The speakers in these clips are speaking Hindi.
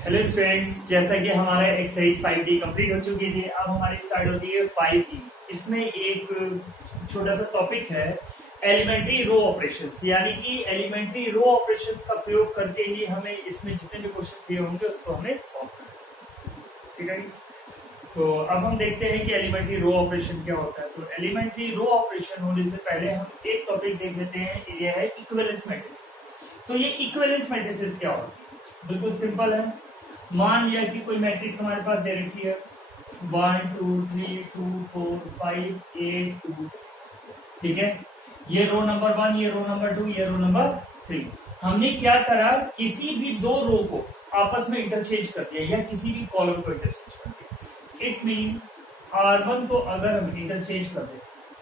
हेलो स्टूडेंट्स, जैसा कि हमारा एक्सरसाइज 5D कंप्लीट हो चुकी थी, अब हमारी स्टार्ट होती है 5E। इसमें एक छोटा सा टॉपिक है एलिमेंट्री रो ऑपरेशंस, यानी कि एलिमेंट्री रो ऑपरेशंस का प्रयोग करके ही हमें इसमें जितने भी क्वेश्चन दिए होंगे उसको हमें सॉल्व करना है। ठीक है, तो अब हम देखते हैं कि एलिमेंट्री रो ऑपरेशन क्या होता है। तो एलिमेंट्री रो ऑपरेशन होने से पहले हम एक टॉपिक देख लेते हैं, ये है इक्विवेलेंस मैट्रिसेस। तो ये इक्विवेलेंस मैट्रिसेस क्या होता है? बिल्कुल सिंपल है। मान लिया कि कोई मैट्रिक्स हमारे पास दे रखी है 1 2 3 2 4 5 8 2 6। ठीक है, ये रो नंबर 1, ये रो नंबर 2, ये रो नंबर 3। हमने क्या करा, किसी भी दो रो को आपस में इंटरचेंज कर दिया या किसी भी कॉलम को इंटरचेंज कर दिया। इट मींस R1 को अगर हम इंटरचेंज कर दें,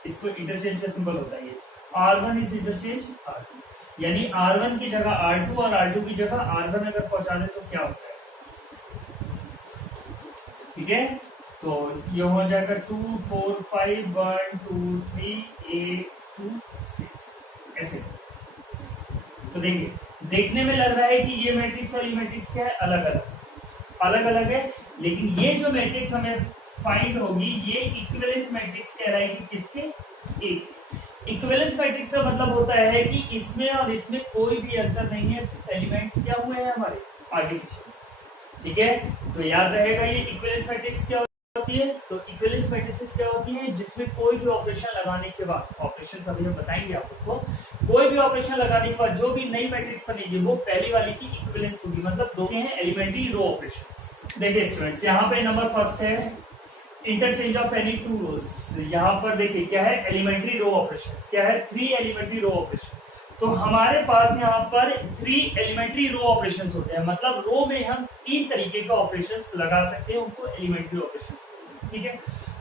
इसको इंटरचेंज का सिंबल होता है ये R1 इज इंटरचेंज R2, यानी R1 की जगह R2 और R2 की जगह R1 अगर पहुंचा दे तो क्या होता है? ठीक है, तो ये हो जाएगा 2 4 5 1 2 3 8 2 6 ऐसे। तो देखिए, देखने में लग रहा है कि ये मैट्रिक्स और ये मैट्रिक्स क्या है, अलग अलग है, लेकिन ये जो मैट्रिक्स हमें फाइंड होगी ये इक्विवेलेंस मैट्रिक्स कहलाएगी। किसके? एक। इक्विवेलेंस मैट्रिक्स का मतलब होता है कि इसमें और इसमें कोई भी अंतर नहीं है, सिर्फ एलिमेंट्स क्या हुए हैं हमारे आगे पीछे। ठीक है, तो याद रहेगा ये इक्विवेलेंस मैट्रिक्स क्या होती है। तो इक्विवेलेंस मैट्रिसेस क्या होती है, जिसमें कोई भी ऑपरेशन लगाने के बाद, ऑपरेशन अभी हम बताएंगे आपको, कोई भी ऑपरेशन लगाने के बाद जो भी नई मैट्रिक्स बनेगी वो पहली वाली की इक्विवेलेंस होगी। मतलब दो हैं एलिमेंट्री रो ऑपरेशन। देखिए स्टूडेंट्स, यहाँ पे नंबर फर्स्ट है interchange of any two rows. यहाँ पर देखिए क्या है, एलिमेंट्री रो ऑपरेशन क्या है, 3 एलिमेंट्री रो ऑपरेशन। तो हमारे पास यहाँ पर 3 एलिमेंट्री रो ऑपरेशंस होते हैं, मतलब रो में हम 3 तरीके का ऑपरेशंस लगा सकते हैं, उनको एलिमेंट्री ऑपरेशंस। ठीक है,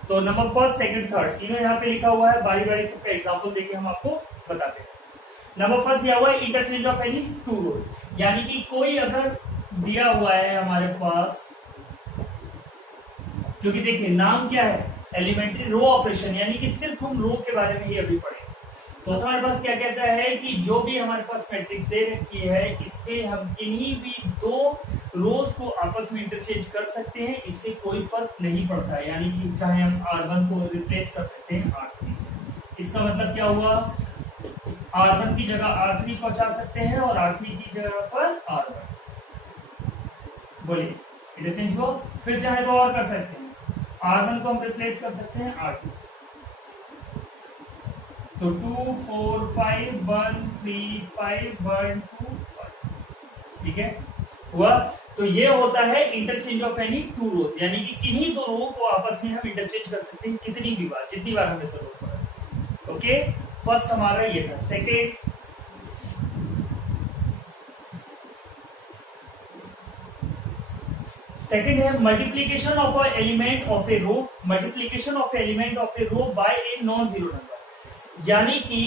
तो नंबर फर्स्ट सेकंड थर्ड तीनों यहाँ पे लिखा हुआ है, बारी बारी सबका एग्जांपल देके हम आपको बताते हैं। नंबर फर्स्ट दिया हुआ है interchange of any two rows, यानी कि कोई अगर दिया हुआ है हमारे पास, क्योंकि देखिए नाम क्या है, एलिमेंट्री रो ऑपरेशन, यानी कि सिर्फ हम रो के बारे में ही अभी पढ़े। तो हमारे पास क्या कहता है कि जो भी हमारे पास मैट्रिक्स दे रखी है, इसमें हम किन्हीं भी दो रोज को आपस में इंटरचेंज कर सकते हैं, इससे कोई फर्क नहीं पड़ता है। यानी कि चाहे हम R1 को रिप्लेस कर सकते हैं R3 से। इसका मतलब क्या हुआ, R1 की जगह R3 पहुंचा सकते हैं और R3 की जगह पर R1। बोलिए, इंटरचेंज हुआ। फिर चाहे तो और कर सकते हैं, R1 को हम रिप्लेस कर सकते हैं R2 से। तो 2 4 5 1 3 5 1 2 5। ठीक है, हुआ। तो ये होता है interchange of any two rows, यानी कि किन्हीं दो रो को आपस में हम इंटरचेंज कर सकते हैं कितनी भी बार, जितनी बार हमें जरूरत पड़े। ओके, फर्स्ट हमारा ये था। सेकेंड है multiplication of a element of a row, multiplication of element of a row by a non zero number, यानी कि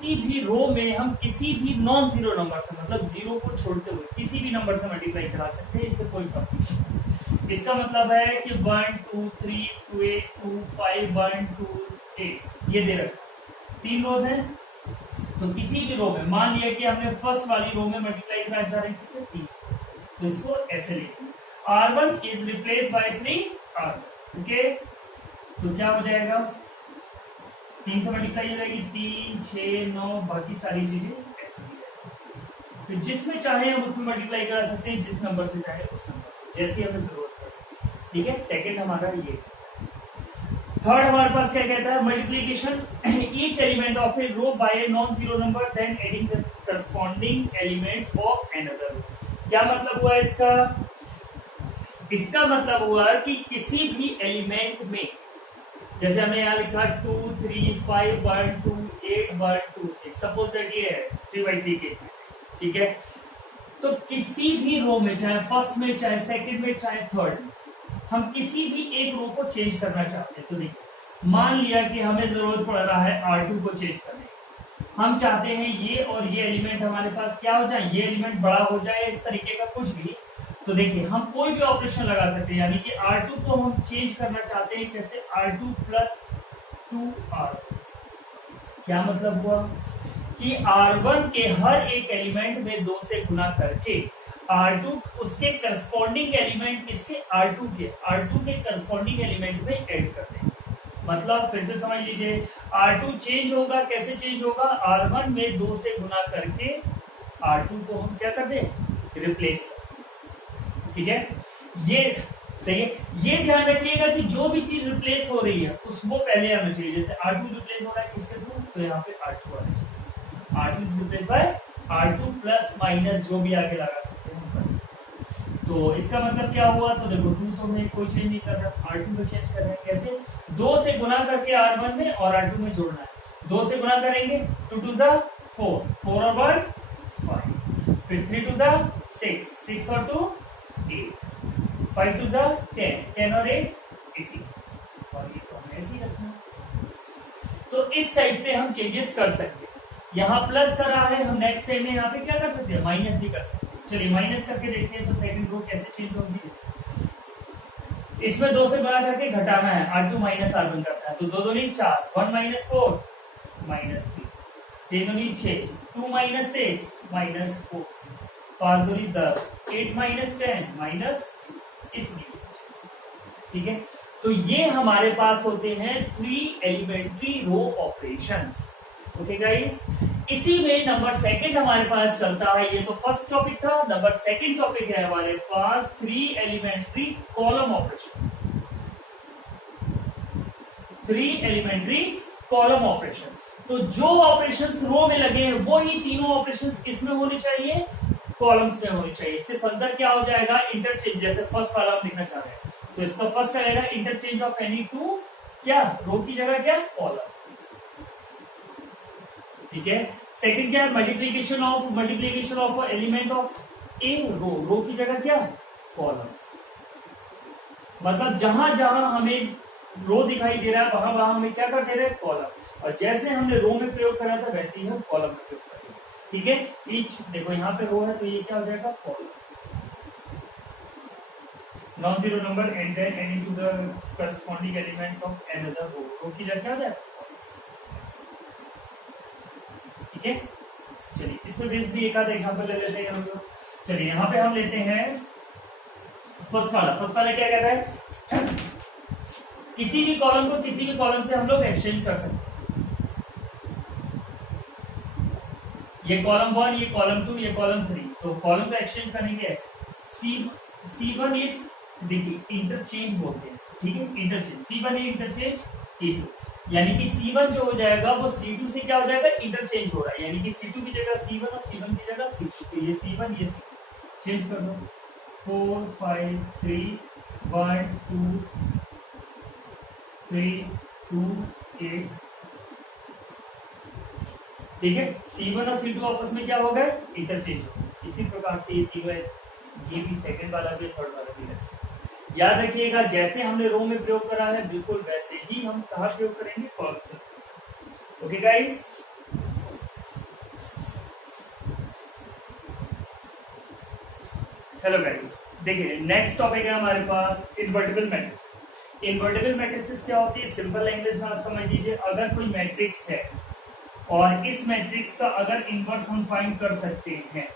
किसी भी रो में हम किसी भी नॉन जीरो नंबर से, मतलब जीरो को छोड़ते हुए किसी भी नंबर से मल्टीप्लाई करा सकते हैं, इससे कोई फर्क नहीं। इसका मतलब है कि 1 2 3 2 8 2 5 1 2 8 ये दे रखा, 3 रोज हैं। तो किसी भी रो में मान लिया कि हमने फर्स्ट वाली रो में मल्टीप्लाई कराना चाह रहे हैं किससे, 3 से, तो इसको ऐसे लिखेंगे R1 is replace by 3 R1। Okay, तो क्या हो जाएगा, 3 से मल्टीप्लाई हो जाएगी 3 6 9, बाकी सारी चीजें ऐसे ही रहेगी। तो जिसमें चाहे हम उसमें मल्टीप्लाई करा सकते हैं, जिस नंबर से चाहे उस नंबर से, जैसी हमें जरूरत पड़े। ठीक है, सेकंड हमारा ये। थर्ड हमारे पास क्या कहता है, multiplication each element of a row by a non zero number then adding the corresponding elements of another row. क्या मतलब हुआ इसका? इसका मतलब हुआ कि किसी भी एलिमेंट में, जैसे हमने यहाँ लिखा 2 3 5 1 2 8 1 2 6, सपोज दैट ये है 3/3 के। ठीक है, तो किसी भी रो में, चाहे फर्स्ट में चाहे सेकंड में चाहे थर्ड में, हम किसी भी एक रो को चेंज करना चाहते हैं। तो देखिए, मान लिया कि हमें जरूरत पड़ रहा है R2 को चेंज करने, हम चाहते हैं ये और ये एलिमेंट हमारे पास क्या हो जाए, ये एलिमेंट बड़ा हो जाए, इस तरीके का कुछ भी। तो देखिए, हम कोई भी ऑपरेशन लगा सकते हैं, यानी कि R2 को हम चेंज करना चाहते हैं कैसे, R2 + 2R। क्या मतलब हुआ कि R1 के हर एक एलिमेंट में 2 से गुना करके R2 उसके करस्पॉन्डिंग एलिमेंट किसके R2 के करस्पॉन्डिंग एलिमेंट में ऐड कर दें। मतलब फिर से समझ लीजिए, R2 चेंज होगा, कैसे चेंज होगा, R1 में 2 से गुना करके R2 को हम क्या कर दें, रिप्लेस कर। ठीक है, ये सही है। ये ध्यान रखिएगा कि जो भी चीज रिप्लेस हो रही है उसको पहले आना चाहिए। जैसे R2 रिप्लेस हो रहा है किसके थ्रू, तो यहाँ पे R2 आना चाहिए। R2 is replace by R2 plus minus जो भी आगे लगा सकते हैं प्लस। तो इसका मतलब क्या हुआ, तो देखो 2 तो में कोई चेंज नहीं कर रहा, R2 में चेंज कर रहे हैं। कैसे, 2 से गुना करके R1 में और R2 में जोड़ना है। 2 से गुना करेंगे, 2 2 जा 4, 4 और 1 5, फिर 3 2 जा 6, 6 और 2 8, 5 2 जा 10, 10 और 8 18, और ये तो हमें ऐसे ही रखना है। तो इस टाइप से हम चेंजेस कर सकते हैं। यहाँ प्लस करा है, हम नेक्स्ट टाइम में यहाँ पे क्या कर सकते हैं, माइनस भी कर सकते हैं। चलिए माइनस करके देखते हैं तो सेकंड रो कैसे चेंज होगी। इसमें 2 से गुणा करके घटाना है, R2 माइनस R1 करता है, तो 2 2 4, 1 minus 4 minus 3, 3 2 6, 2 minus 6 minus 4, 5 2 10, 8 minus 10 minus, इसलिए। ठीक है, तो ये हमारे पास होते हैं 3 elementary row operations. Okay guys, इसी में नंबर सेकंड हमारे पास चलता है। ये तो फर्स्ट टॉपिक था, नंबर सेकंड टॉपिक है हमारे पास 3 elementary column operation. 3 elementary column operation. तो जो ऑपरेशंस रो में लगे हैं वो ही तीनों ऑपरेशंस किसमें होने चाहिए, कॉलम्स में होने चाहिए। सिर्फ अंदर क्या हो जाएगा, इंटरचेंज। जैसे फर्स्ट वाला हम लिखना चाह रहे हैं तो इसका फर्स्ट आएगा इंटरचेंज ऑफ एनी टू क्या, रो की जगह क्या, कॉलम। ठीक है, सेकंड क्या है, multiplication of element of a रो की जगह क्या, कॉलम। मतलब जहां जहां हमें रो दिखाई दे रहा है वहां वहां हमें क्या कर दे रहे हैं, कॉलम। और जैसे हमने रो में प्रयोग करा था वैसे ही हम कॉलम में प्रयोग करेंगे। ठीक है, ईच देखो यहाँ पे रो है तो ये क्या हो जाएगा, column. Non zero number and then any to the corresponding elements of another row की जगह क्या हो जाएगा। ठीक है, चलिए इसमें बेस भी एक आधा एग्जांपल ले लेते हैं हम लोग। चलिए यहाँ पे हम लेते हैं फर्स्ट वाला क्या कहता है, किसी भी कॉलम को किसी भी कॉलम से हम लोग एक्सचेंज कर सकते हैं। ये कॉलम 1, ये कॉलम 2, ये कॉलम 3। तो कॉलम का एक्सचेंज करेंगे ऐसे, C1 इज देखिए इंटरचेंज बोलते हैं इसको। ठीक है, interchange, C1 is interchange C2, यानी कि C1 जो हो जाएगा वो C2 से क्या हो जाएगा, इंटरचेंज हो रहा है। यानी कि C2 की जगह C1 और C1 की जगह C2। तो ये C1 ये C2 चेंज कर दो, 4 5 3 1 2 3 2 8। ठीक है, C1 और C2 आपस में क्या हो गए, इंटरचेंज हो गए। इसी प्रकार से ये तीनों, ये भी सेकंड वाला भी थर्ड वाला भी है। याद रखिएगा जैसे हमने रो में प्रयोग करा है बिल्कुल वैसे ही हम कहा प्रयोग करेंगे, कॉलम से। ओके गाइस, हेलो गाइस, देखिए नेक्स्ट टॉपिक है हमारे पास इन्वर्टिबल मैट्रिसेस। इन्वर्टिबल मैट्रिसेस क्या होती है, सिंपल लैंग्वेज में आप समझ लीजिए, अगर कोई मैट्रिक्स है और इस मैट्रिक्स का अगर इनवर्स हम फाइंड कर सकते हैं,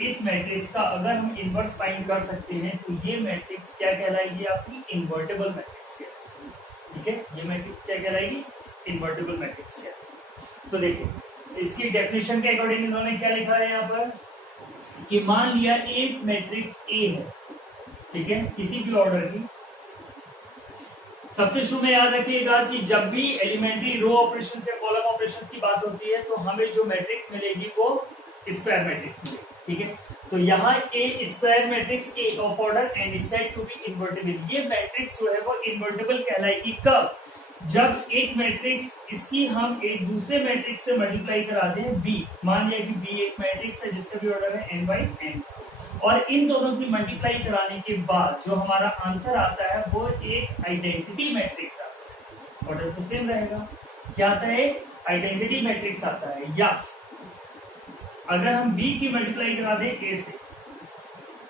इस मैट्रिक्स का अगर हम इनवर्स फाइंड कर सकते हैं तो ये मैट्रिक्स क्या कहलाएगी, आपकी इन्वर्टिबल मैट्रिक्स कहलाएगी। ठीक है, ये मैट्रिक्स क्या कहलाएगी, इन्वर्टिबल मैट्रिक्स कहलाएगी। तो देखिए इसकी डेफिनेशन के अकॉर्डिंग इन्होंने क्या लिखा है यहाँ पर, कि मान लिया एक मैट्रिक्स ए है, ठीक है, किसी भी ऑर्डर की। सबसे शुरू में याद रखिएगा कि जब भी एलिमेंट्री रो ऑपरेशन या कॉलम ऑपरेशन की बात होती है तो हमें जो मैट्रिक्स मिलेगी वो स्क्वायर मैट्रिक्स मिलेगी। ठीक है, तो यहाँ A square matrix A of order n is said to be invertible. ये मैट्रिक्स जो है वो इन्वर्टिबल कहलाएगी कब, जब एक मैट्रिक्स इसकी हम एक दूसरे मैट्रिक्स से मल्टीप्लाई करा दें बी। मान लिया कि बी एक मैट्रिक्स है जिसका भी ऑर्डर है n बाई n, और इन दोनों की मल्टीप्लाई कराने के बाद जो हमारा आंसर आता है वो एक आइडेंटिटी मैट्रिक्स आता है। ऑर्डर तो सेम रहेगा, क्या आता है, आइडेंटिटी मैट्रिक्स आता है। या अगर हम बी की मल्टीप्लाई करा दें ए से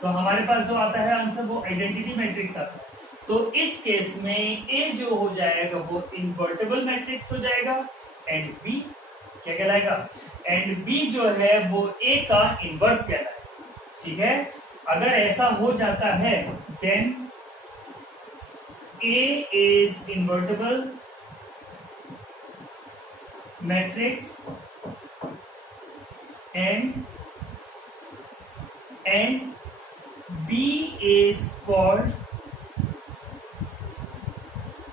तो हमारे पास जो आता है आंसर वो आइडेंटिटी मैट्रिक्स आता है। तो इस केस में ए जो हो जाएगा वो इन्वर्टिबल मैट्रिक्स हो जाएगा एंड बी क्या कहलाएगा, एंड बी जो है वो ए का इनवर्स कहलाएगा। ठीक है, अगर ऐसा हो जाता है then A is invertible matrix and B is called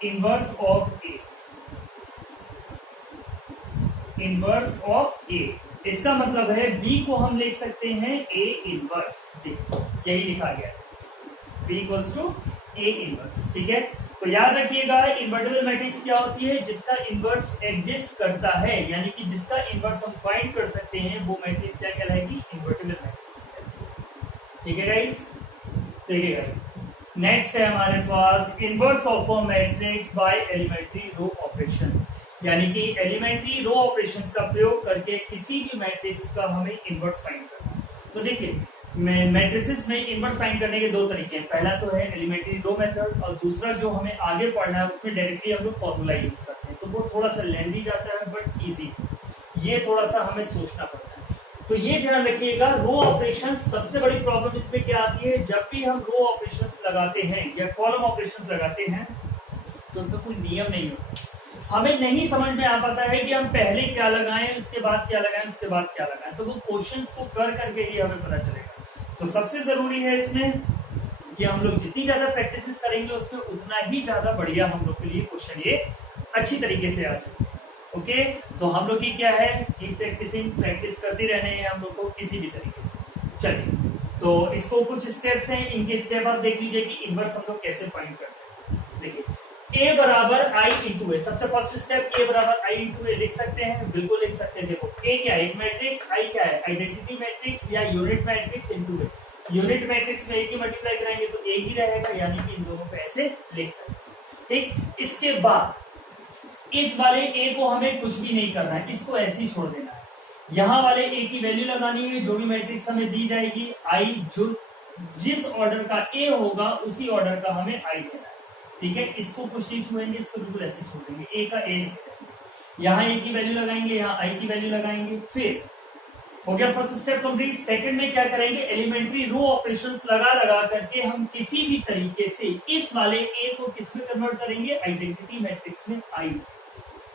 inverse of A. Inverse of A, इसका मतलब है B को हम लिख सकते हैं A इनवर्स, यही लिखा गया है B equals to A inverse. ठीक है, तो याद रखिएगा इन्वर्टिबल मैट्रिक्स क्या होती है, जिसका इनवर्स एग्जिस्ट करता है, यानी कि जिसका इनवर्स हम फाइंड कर सकते हैं, वो मैट्रिक्स क्या कहलाएगी, इन्वर्टिबल मैट्रिक्स। ठीक है गाइस, देखिए गाइस नेक्स्ट है हमारे पास inverse of a matrix by elementary row operations, यानी कि एलिमेंट्री रो ऑपरेशंस का प्रयोग करके किसी भी मैट्रिक्स का हमें इनवर्स फाइंड करना है। तो देखिए मैट्रिसेस में इनवर्स फाइंड करने के दो तरीके हैं, पहला तो है एलिमेंट्री रो मेथड और दूसरा जो हमें आगे पढ़ना है उसमें डायरेक्टली हम लोग फॉर्मूला यूज करते हैं, तो वो थोड़ा सा लेंदी जाता है बट इजी, ये थोड़ा सा हमें सोचना पड़ता है। तो ये ध्यान रखिएगा, रो ऑपरेशन सबसे बड़ी प्रॉब्लम इसमें क्या आती है, जब भी हम रो ऑपरेशन लगाते हैं या कॉलम ऑपरेशन लगाते हैं तो उसमें कोई नियम नहीं होता, हमें नहीं समझ में आ पाता है कि हम पहले क्या लगाएं, उसके बाद क्या लगाएं, उसके बाद क्या लगाएं, तो वो क्वेश्चंस को कर करके ही हमें पता चलेगा। तो सबसे जरूरी है इसमें कि हम लोग जितनी ज्यादा प्रैक्टिस करेंगे उसमें उतना ही ज्यादा बढ़िया हम लोग के लिए क्वेश्चन ये अच्छी तरीके से आ सकते हैं। ओके, तो हम लोग की क्या है कि प्रैक्टिस करते रहने हैं हम लोग को किसी भी तरीके से। चलिए, तो इसको कुछ स्टेप्स हैं, इनके स्टेप आप देख लीजिए कि इनवर्स हम लोग कैसे फाइंड कर सकते हैं। देखिए A बराबर I इंटू ए, सबसे फर्स्ट स्टेप A बराबर I इंटू ए लिख सकते हैं, बिल्कुल लिख सकते हैं। देखो A क्या है, एक मैट्रिक्स, I क्या है, आइडेंटिटी मैट्रिक्स या यूनिट मैट्रिक्स इंटू ए, यूनिट मैट्रिक्स में A की मल्टीप्लाई कराएंगे तो A ही रहेगा, यानी कि इन दोनों को ऐसे लिख सकते हैं। ठीक, इसके बाद इस वाले A को हमें कुछ भी नहीं करना है, इसको ऐसे ही छोड़ देना है। यहाँ वाले A की वैल्यू लगानी है, जो भी मैट्रिक्स हमें दी जाएगी I, जो जिस ऑर्डर का A होगा उसी ऑर्डर का हमें I देना है। ठीक है, इसको कुछ नहीं छुएंगे, इसको बिल्कुल ऐसे छोड़ देंगे, ए का ए लिख देंगे, यहाँ ए की वैल्यू लगाएंगे, यहाँ आई की वैल्यू लगाएंगे, फिर हो गया फर्स्ट स्टेप कंप्लीट। सेकंड में क्या करेंगे, एलिमेंट्री रो ऑपरेशंस लगा लगा करके हम किसी भी तरीके से इस वाले ए को किस में कन्वर्ट करेंगे, आइडेंटिटी मैट्रिक्स में आई।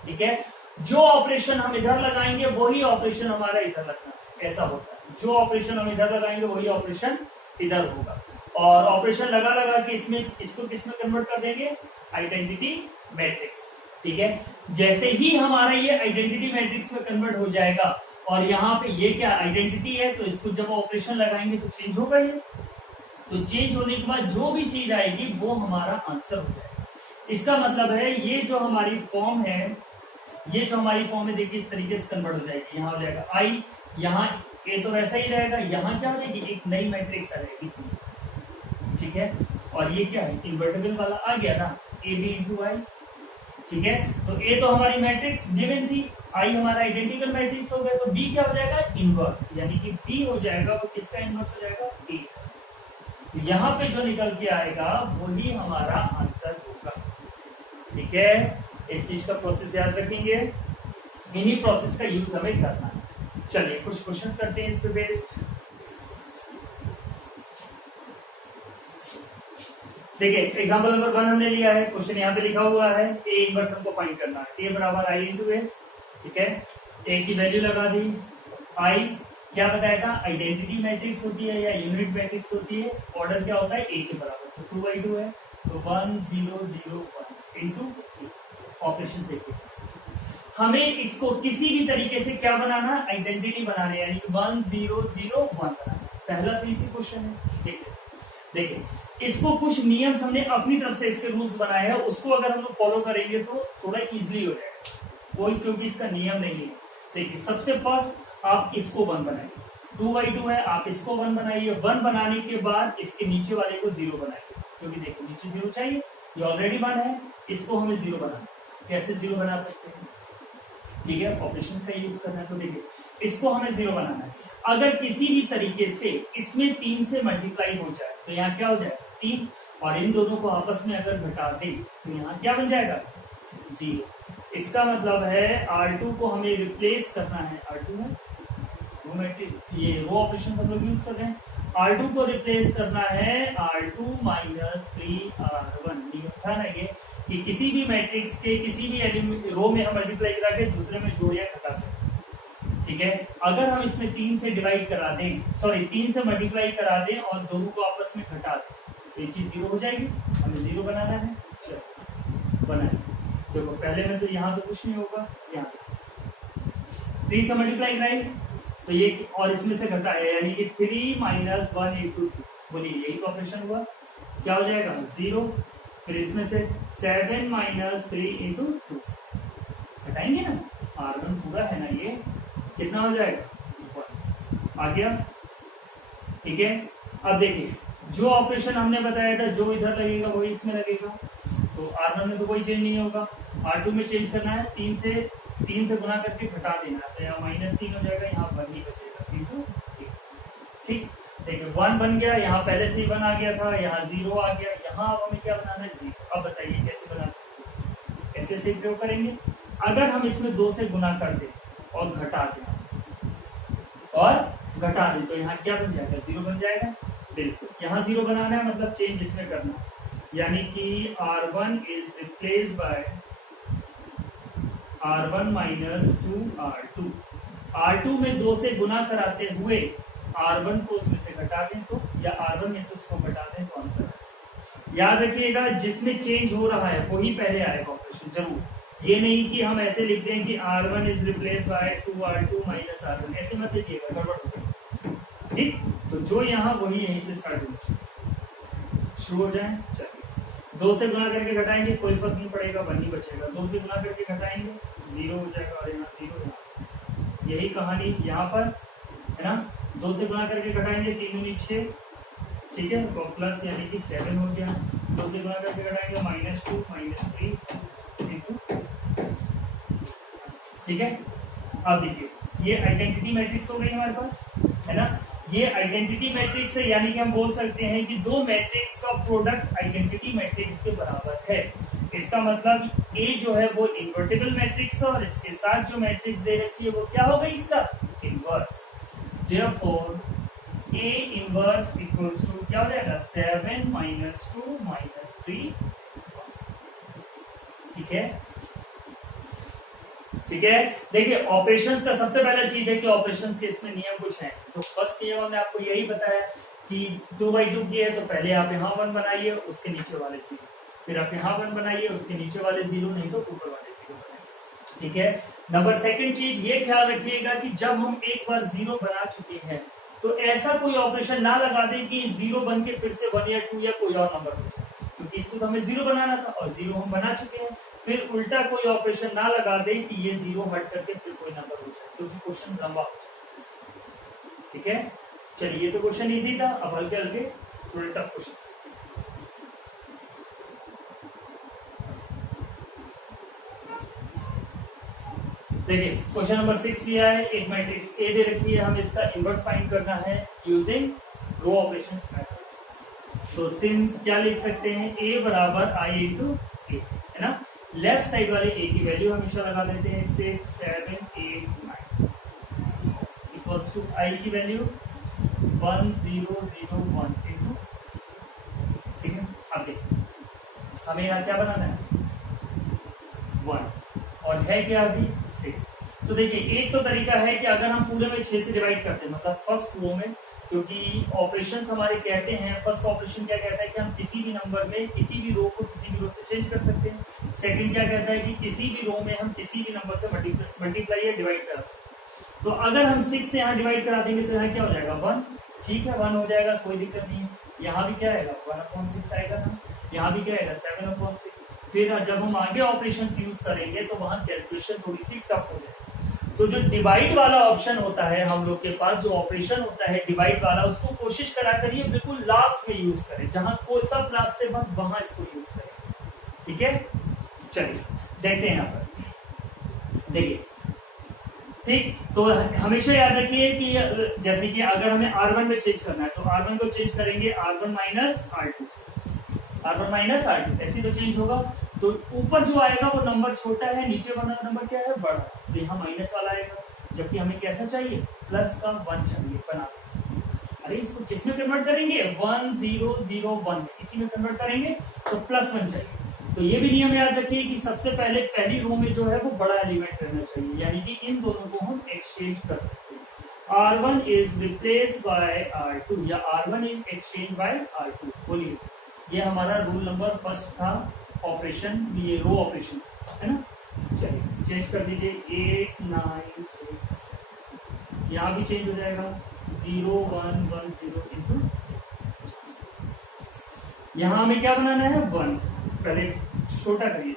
ठीक है, जो ऑपरेशन हम इधर लगाएंगे वही ऑपरेशन हमारा इधर लगना, ऐसा होता है, जो ऑपरेशन हम इधर लगाएंगे वही ऑपरेशन इधर होगा, और ऑपरेशन लगा लगा के इसमें इसको किस में कन्वर्ट कर देंगे, आइडेंटिटी मैट्रिक्स। ठीक है, जैसे ही हमारा ये आइडेंटिटी मैट्रिक्स में कन्वर्ट हो जाएगा और यहाँ पे ये क्या आइडेंटिटी है, तो इसको जब ऑपरेशन लगाएंगे तो चेंज होगा ये, तो चेंज होने के बाद जो भी चीज आएगी वो हमारा आंसर हो जाएगा। इसका मतलब है ये जो हमारी फॉर्म है, ये जो हमारी फॉर्म है देखिए इस तरीके से कन्वर्ट हो जाएगी, यहाँ हो जाएगा आई, यहाँ ए तो वैसा ही रहेगा, यहाँ क्या हो जाएगी, एक नई मैट्रिक्स आ जाएगी। ठीक है, और ये क्या है, इन्वर्टिबल वाला आ गया ना, ए बी इंटू आई। ठीक है, तो ए तो हमारी मैट्रिक्स गिवन थी, आई हमारा आइडेंटिकल मैट्रिक्स हो गया, तो बी क्या हो जाएगा, इनवर्स, यानी कि बी हो जाएगा वो किसका इनवर्स हो जाएगा, ए। तो यहाँ पे जो निकल के आएगा वही हमारा आंसर होगा। ठीक है, इस चीज का प्रोसेस याद रखेंगे, इन्हीं प्रोसेस का यूज हमें करना है। चलिए कुछ क्वेश्चंस करते हैं इस पे बेस्ड। देखिए एग्जांपल नंबर 1 हमने लिया है, क्वेश्चन यहाँ पे लिखा हुआ है ए इनवर्स हमको फाइंड करना है, ए बराबर आई इंटू ए। ठीक है, ए की वैल्यू लगा दी, आई क्या बताया था, आइडेंटिटी मैट्रिक्स होती है या यूनिट मैट्रिक्स होती है, ऑर्डर क्या होता है ए के बराबर, तो 2/2 है, तो 1 0 0 1 इंटू ऑपरेशन। देखिए हमें इसको किसी भी तरीके से क्या बनाना, आइडेंटिटी बनाना, यानी 1 0 0 1 बनाना, पहला तो इसी क्वेश्चन है। देखिए इसको कुछ नियम हमने अपनी तरफ से इसके रूल्स बनाए हैं, उसको अगर हम लोग फॉलो करेंगे तो थोड़ा इजीली हो जाएगा, कोई क्योंकि इसका नियम नहीं है। देखिए सबसे फर्स्ट आप इसको 1 बनाइए, 2/2 है, आप इसको 1 बनाइए, 1 बनाने के बाद इसके नीचे वाले को 0 बनाइए, क्योंकि देखो नीचे 0 चाहिए, ये ऑलरेडी 1 है, इसको हमें 0 बनाना, कैसे 0 बना सकते हैं, ठीक है, ऑपरेशंस का यूज करना है। तो देखिए इसको हमें 0 बनाना है, अगर किसी भी तरीके से इसमें 3 से मल्टीप्लाई हो जाए तो यहाँ क्या हो जाए 3, और इन दोनों को आपस में अगर घटा दे तो यहाँ क्या बन जाएगा 0। इसका मतलब है R2 को हमें रिप्लेस करना है, R2 है वो मैट्रिक्स, ये रो ऑपरेशन हम लोग यूज कर रहे हैं, R2 को रिप्लेस करना है R2 माइनस 3R1। था ना ये कि किसी भी मैट्रिक्स के किसी भी रो में हम मल्टीप्लाई करा के दूसरे में जोड़ या घटा सकते हैं। ठीक है, अगर हम इसमें 3 से डिवाइड करा दें, सॉरी 3 से मल्टीप्लाई करा दें और दोनों को आपस में घटा दें तो ये चीज 0 हो जाएगी। हमें 0 बनाना है, चलो बनाए। देखो पहले में तो यहाँ तो कुछ नहीं होगा, यहाँ 3 से मल्टीप्लाई कराएंगे तो ये और इसमें से घटा है, यानी कि 3 माइनस 1 इंटू 2, बोलिए यही तो ऑपरेशन हुआ। क्या हो जाएगा 0, फिर इसमें से 7 माइनस 3 इंटू 2 घटाएंगे ना, R1 पूरा है ना, ये कितना हो जाएगा आ गया। ठीक है, अब देखिए जो ऑपरेशन हमने बताया था जो इधर लगेगा वही इसमें लगेगा, तो R1 में तो कोई चेंज नहीं होगा। R2 में चेंज करना है, 3 से गुना करके घटा देना है, तो यहाँ -3 हो जाएगा, यहाँ 1 ही बचेगा। ठीक, देखिए 1 बन गया, यहाँ पहले से ही 1 आ गया था, यहाँ 0 आ गया, यहाँ अब हमें क्या बनाना है 0। अब बताइए कैसे बना सकते हैं, कैसे से प्रयोग करेंगे। अगर हम इसमें 2 से गुना कर दें और घटा दें तो यहाँ क्या बन जाएगा 0 बन जाएगा। बिल्कुल, यहाँ 0 बनाना है, मतलब चेंज इसमें करना, यानी कि R1 is replace by R1 minus 2R2। R2 में 2 से गुना कराते हुए R1 को उसमें से घटा दें तो, या R1 में से उसको घटा दें तो आंसर है। याद रखिएगा जिसमें चेंज हो रहा है वही पहले आएगा ऑपरेशन, जरूर। ये नहीं कि हम ऐसे लिख दें कि R1 is replace by 2R2 minus R1, ऐसे मत लिखिएगा, गड़बड़ हो गई। ठीक, तो जो यहाँ वही यहीं से स्टार्ट हो शुरू हो जाए। चलिए 2 से गुना करके घटाएंगे, कोई फर्क नहीं पड़ेगा, 1 ही बचेगा। 2 से गुना करके घटाएंगे 0 हो जाएगा, और यहाँ 0 यहाँ। यही कहानी यहाँ पर है ना, 2 से गुना करके घटाएंगे 3 दूनी 6, ठीक है, तो प्लस यानी कि 7 हो गया। 2 से गुना करके घटाएंगे -2 -3 इंटू, ठीक है। अब देखिए ये आइडेंटिटी मैट्रिक्स हो गई हमारे पास, है ना। ये आइडेंटिटी मैट्रिक्स है, यानी कि हम बोल सकते हैं कि दो मैट्रिक्स का प्रोडक्ट आइडेंटिटी मैट्रिक्स के बराबर है। इसका मतलब A जो है वो इन्वर्टिबल मैट्रिक्स है, और इसके साथ जो मैट्रिक्स दे रखी है वो क्या हो गई इसका inverse. Therefore A inverse equals to क्या हो जाएगा 7 माइनस 2 माइनस 3। ठीक है, ठीक है। देखिए ऑपरेशंस का सबसे पहला चीज है कि ऑपरेशंस के इसमें नियम कुछ हैं। तो फर्स्ट नियम में आपको यही बताया कि 2/2 की है तो पहले आप यहाँ 1 बनाइए, उसके नीचे वाले 0, फिर आप यहाँ 1 बनाइए, उसके नीचे वाले 0, नहीं तो ऊपर वाले 0 बनाइए। ठीक है। नंबर सेकंड चीज ये ख्याल रखिएगा कि जब हम एक बार 0 बना चुके हैं तो ऐसा कोई ऑपरेशन ना लगा दे कि 0 बन के फिर से 1 या 2 या कोई और नंबर हो जाए, क्योंकि इसको तो हमें 0 बनाना था और 0 हम बना चुके हैं। फिर उल्टा कोई ऑपरेशन ना लगा दे कि ये 0 हट करके फिर कोई नंबर हो जाए, क्योंकि क्वेश्चन लंबा हो जाए। ठीक है, चलिए ये तो क्वेश्चन इजी था। अब हल्के हल्के थोड़े टफ क्वेश्चन। देखिए क्वेश्चन नंबर 6 लिया है, एक मैट्रिक्स ए दे रखी है, हमें इसका इनवर्स फाइंड करना है यूजिंग रो ऑपरेशंस मेथड। तो सिंस क्या लिख सकते हैं a बराबर i इंटू ए, है ना। लेफ्ट साइड वाले a की वैल्यू हमेशा लगा देते हैं 6 7 8 9 इक्वल्स टू i की वैल्यू 1 0 0 1 इंटू, ठीक है। अब देखिए हमें यहाँ क्या बनाना है 1 और है क्या अभी 6। तो देखिए एक तो तरीका है कि अगर हम पूरे में 6 से डिवाइड करते हैं, मतलब फर्स्ट रो में, क्योंकि ऑपरेशंस हमारे कहते हैं, फर्स्ट ऑपरेशन क्या कहता है कि हम किसी भी नंबर में किसी भी रो को किसी भी रो से चेंज कर सकते हैं। सेकंड क्या कहता है कि किसी भी रो में हम किसी भी नंबर से मल्टीप्लाई या डिवाइड करा सकते हैं। तो अगर हम 6 से यहाँ डिवाइड करा देंगे तो यहाँ क्या हो जाएगा 1, ठीक है 1 हो जाएगा, कोई दिक्कत नहीं है। यहाँ भी क्या आएगा 1/6 आएगा ना, यहाँ भी क्या आएगा 7/6। फिर जब हम आगे ऑपरेशन यूज करेंगे तो वहां कैलकुलेशन थोड़ी सी टफ हो जाएगी। तो जो डिवाइड वाला ऑप्शन होता है हम लोग के पास, जो ऑपरेशन होता है डिवाइड वाला, उसको कोशिश करा करिए बिल्कुल लास्ट में यूज करें, जहां कोई सब रास्ते बंद वहां इसको यूज करें। ठीक है, चलिए देखते हैं यहाँ पर। देखिए ठीक, तो हमेशा याद रखिए कि जैसे कि अगर हमें R1 में चेंज करना है तो R1 को चेंज करेंगे R1 माइनस R2 से, R1 माइनस R2 ऐसे तो चेंज होगा। तो ऊपर जो आएगा वो नंबर छोटा है, नीचे वाला नंबर क्या है बड़ा, तो यहाँ माइनस वाला आएगा, जबकि हमें कैसा चाहिए प्लस का 1 चाहिए बना। अरे इसको किसमें कन्वर्ट करेंगे, 1 0 0 1 इसी में कन्वर्ट करेंगे, तो +1 चाहिए। तो ये भी नियम याद रखिए कि सबसे पहले पहली रो में जो है वो बड़ा एलिमेंट रहना चाहिए, यानी कि इन दोनों को हम एक्सचेंज कर सकते हैं। R1 is replace by R2 या R1 is exchange bye R2। बोलिए, ये हमारा रूल नंबर फर्स्ट था ऑपरेशन, ये रो ऑपरेशन है ना। चलिए चेंज कर दीजिए 8 9 6, यहाँ भी चेंज हो जाएगा 0 1 1 0 इंटू, यहाँ हमें क्या बनाना है 1, पहले छोटा करिए।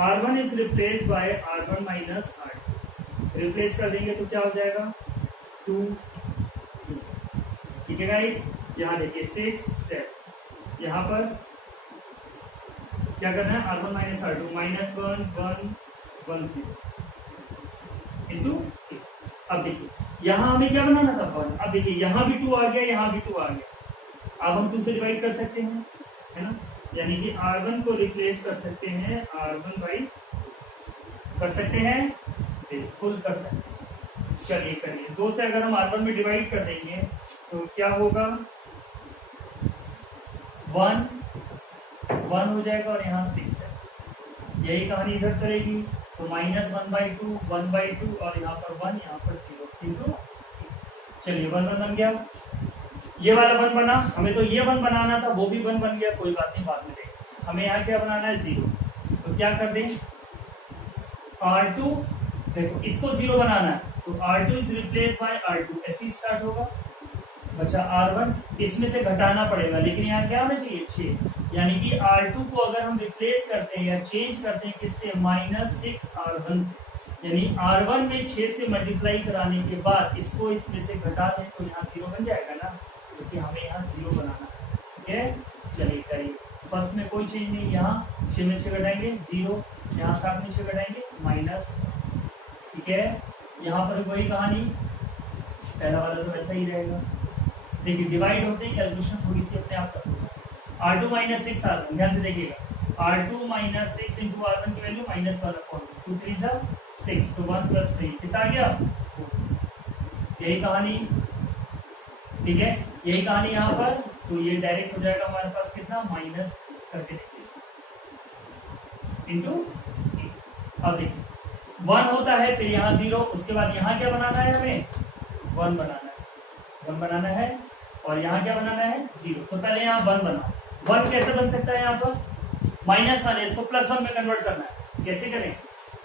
R1 is replace by R1 minus R2, replace कर देंगे तो क्या हो जाएगा 2 2, ठीक है गाइस। यहाँ देखिए 6 7, यहाँ पर क्या करना है R1 minus R2 minus 1 1 1 0 into. अब देखिए यहाँ हमें क्या बनाना था 1, अब देखिए यहाँ भी 2 आ गया, यहाँ भी 2 आ गया। अब हम 2 से डिवाइड कर सकते हैं, है ना, यानी कि R1 को रिप्लेस कर सकते हैं R1 बाई, कर सकते हैं बिल्कुल कर सकते हैं। चलिए करिए, 2 से अगर हम R1 में डिवाइड कर देंगे तो क्या होगा 1 1 हो जाएगा और यहाँ 6 है, यही कहानी इधर चलेगी। तो -1/2 1/2 और यहाँ पर 1 यहाँ पर 0 इंटू। चलिए 1 1 बन गया, ये वाला 1 बना, हमें तो ये 1 बनाना था, वो भी 1 बन गया, कोई बात नहीं बाद में देखें। हमें यहाँ क्या बनाना है 0, तो क्या कर दें R2, देखो इसको 0 बनाना है तो R2 is replace by R2, ऐसे स्टार्ट होगा। बचा R1, इसमें से घटाना पड़ेगा, लेकिन यहाँ क्या होना चाहिए 6, यानी कि R2 को अगर हम रिप्लेस करते हैं या चेंज करते हैं किससे -6 R1 से, यानी R1 में 6 से मल्टीप्लाई कराने के बाद इसको इसमें से घटा दें तो यहाँ 0 बन जाएगा ना, क्योंकि हमें यहाँ 0 बनाना है, ठीक है। चलिए करिए, फर्स्ट में कोई चेंज नहीं, यहाँ 6 में से घटाएंगे 0, यहाँ 7 में से घटाएंगे माइनस, ठीक है। यहाँ पर वही कहानी, पहला वाला तो वैसा ही रहेगा। देखिए डिवाइड होते हैं, कैलकुलेशन थोड़ी सी अपने आप कर दूंगा। R2 माइनस 6 R1, ध्यान से देखिएगा R2 माइनस 6 इंटू R1 की वैल्यू -1/2, 2 3 6, तो 1 + 3 कितना आ गया 4। यही कहानी, ठीक है, यही कहानी यहाँ पर, तो ये डायरेक्ट हो जाएगा हमारे पास कितना माइनस करके देखिए इंटू। अब देखिए 1 होता है, फिर यहाँ 0, उसके बाद यहाँ क्या बनाना है हमें 1 बनाना है, 1 बनाना है, और यहाँ क्या बनाना है 0। तो पहले यहाँ 1 बना, 1 कैसे बन सकता है यहाँ पर -1 है, इसको +1 में कन्वर्ट करना है, कैसे करें,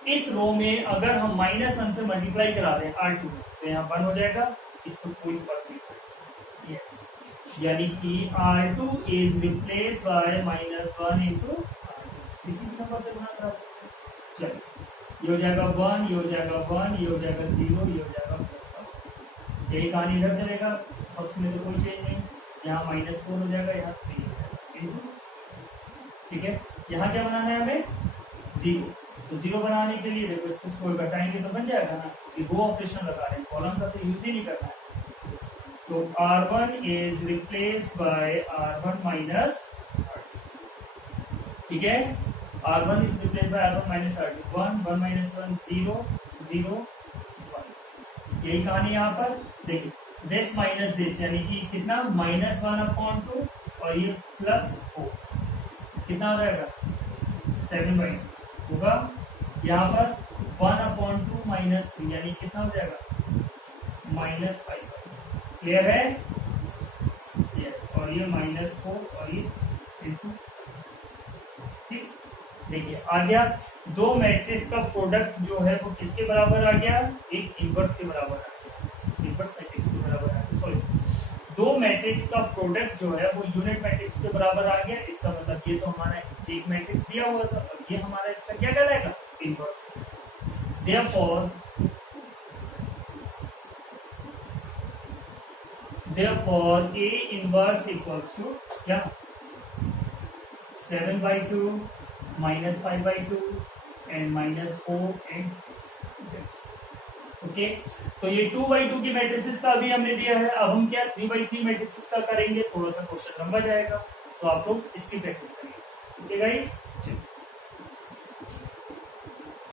इस रो में अगर हम -1 से मल्टीप्लाई करा दें R2 में तो यहाँ 1 हो जाएगा, इसको कोई फर्क नहीं पड़ेगा, यस, यानी कि R2 is replace by -1 into किसी भी नंबर से गुणा करा सकते हैं। चलिए ये हो जाएगा 1, ये हो जाएगा 1, ये हो जाएगा 0, ये हो जाएगा +1, यही कहानी इधर चलेगा। फर्स्ट में तो कोई चेंज नहीं, यहाँ -4 हो जाएगा, यहाँ 3 हो जाएगा इंटू, ठीक है। यहाँ क्या बनाना है हमें 0, तो 0 बनाने के लिए देखो इसको घटाएंगे तो बन जाएगा ना, ये दो ऑपरेशन लगा रहे हैं, कॉलम का तो यूज ही नहीं करना है। तो R1 is replace by R1 minus, ठीक है, R1 is replace by R1 minus R2, 1 1 - 1 0 0 1, यही कहानी यहाँ पर। देखिए दिस माइनस दिस, यानी कि कितना -1/2 और ये +4, कितना हो जाएगा 7/2 होगा। यहाँ पर 1/2 माइनस 3, यानी कितना हो जाएगा -5। क्लियर है, यस, और ये -4 और ये इंटू, ठीक। देखिए आ गया, दो मैट्रिक्स का प्रोडक्ट जो है वो किसके बराबर आ गया, एक इनवर्स के बराबर आ गया, इनवर्स मैट्रिक्स के बराबर आ गया, सॉरी, दो मैट्रिक्स का प्रोडक्ट जो है वो यूनिट मैट्रिक्स के बराबर आ गया। इसका मतलब ये तो हमारा एक मैट्रिक्स दिया हुआ था और ये हमारा इसका क्या कहलाएगा inverse. therefore A inverse equals to क्या 7/2 -5/2 and -4 and ओके। तो ये 2/2 की मैट्रिसेस का अभी हमने दिया है, अब हम क्या 3/3 मैट्रिसेस का करेंगे, थोड़ा सा क्वेश्चन लंबा जाएगा, तो आप लोग इसकी प्रैक्टिस करिए, ठीक है गाइस।